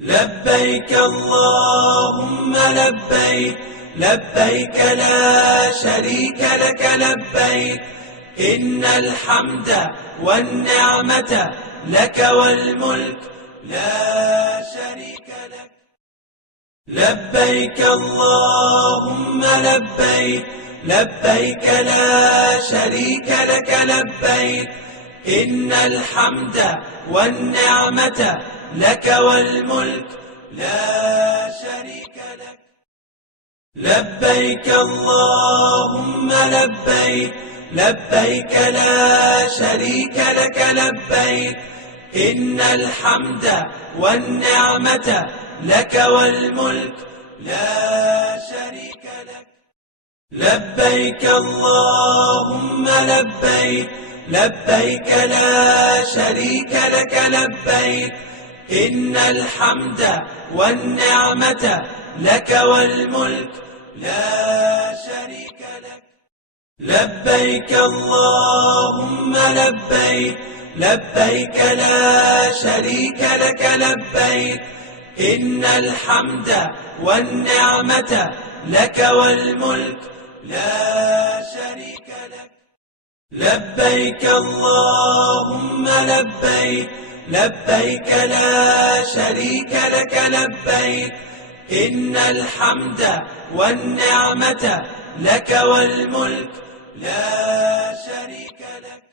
لبيك اللهم لبيك، لبيك لا شريك لك لبيك، إن الحمد والنعمة لك والملك لا شريك لك. لبيك اللهم لبيك، لبيك لا شريك لك لبيك، إن الحمد والنعمة لك والملك لا شريك لك. لبيك اللهم لبيك، لبيك لا شريك لك لبيك، إن الحمد والنعمة لك والملك لا شريك لك. لبيك اللهم لبيك، لبيك لا شريك لك لبيك، إن الحمد والنعمة لك والملك لا شريك لك. لبيك اللهم لبيك، لبيك لا شريك لك لبيك، إن الحمد والنعمة لك والملك لا شريك لك. لبيك اللهم لبيك، لبيك لا شريك لك لبيك، إن الحمد والنعمة لك والملك لا شريك لك.